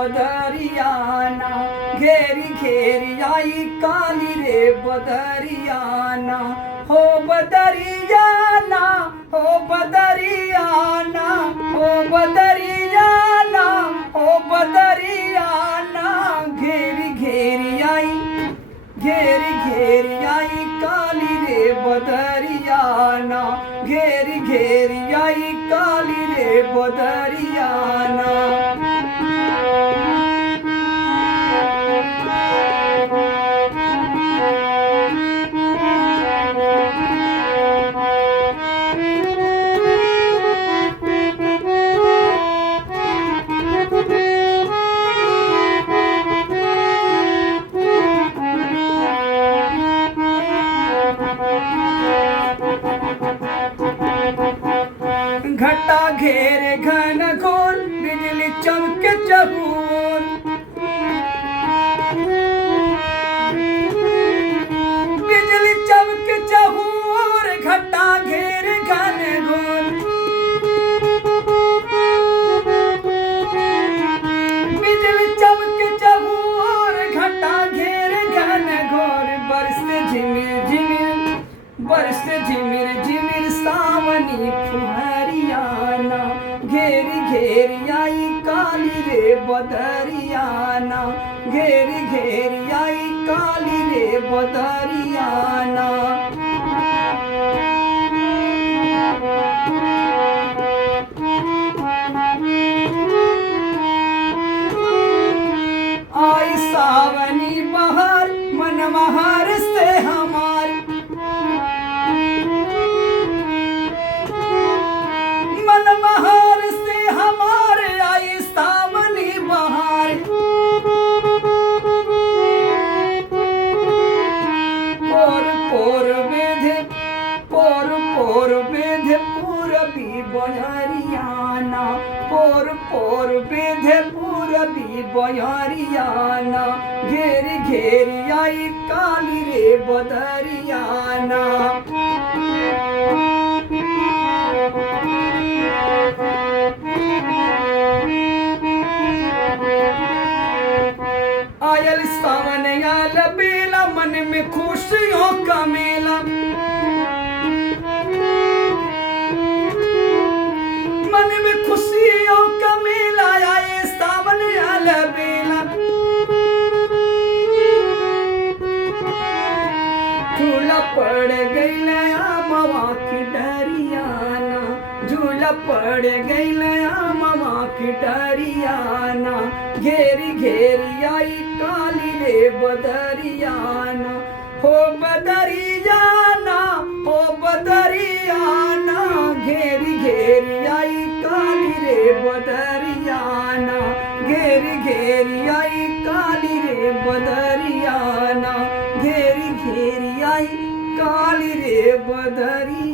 बदरियाना, घेरी घेरी आई काली रे बदरियाना, हो बदरियाना, हो बदरियाना, हो बदरियाना, हो बदरियाना, घेरी घेरी आई, घेरी घेरी आई काली रे बदरियाना, घेरी घेरी आई काली रे बदरियाना। घटा घेरे घन घोर, बिजली चमके चबूर, बिजली चमके चबूर, घटा घेरे घन घोर, बिजली चमके चबूर, घटा घेरे घन घोर, बरसे झिमिर झिमिर, बरसे झिमिर झिमिर सावनी फुहरियाना, घेरी घेरी आई काली रे बदरियाना, घेरी घेरी आई काली रे बदरियाना। आई सावनी बहार, मन महार से हमार, मन महार से हमारे आई सावनी बहार, पोर पोर बेधे, पोर पोर बेधे पूरबी बयरियाना, पोर पोर बेधे पूरबी बयरियाना, घेरी घेरी आई काली रे बदरियाना। आयल सावन आयल बेला, मन में खुशियों का मेला, मन में खुशियों का मेला, आए सावन आयल बेला, झूला पड़ गई नया मवा की डरियाना, झूला पड़ गई नया मवा की डरियाना, घेरी घेरी आई काली रे बदरियाना, हो बदरियाना, हो बदरियाना, घेरी घेरी आई काली रे बदरियाना, घेरी घेरी आई काली रे बदरियाना, घेरी घेरी आई काली रे बदरियाना।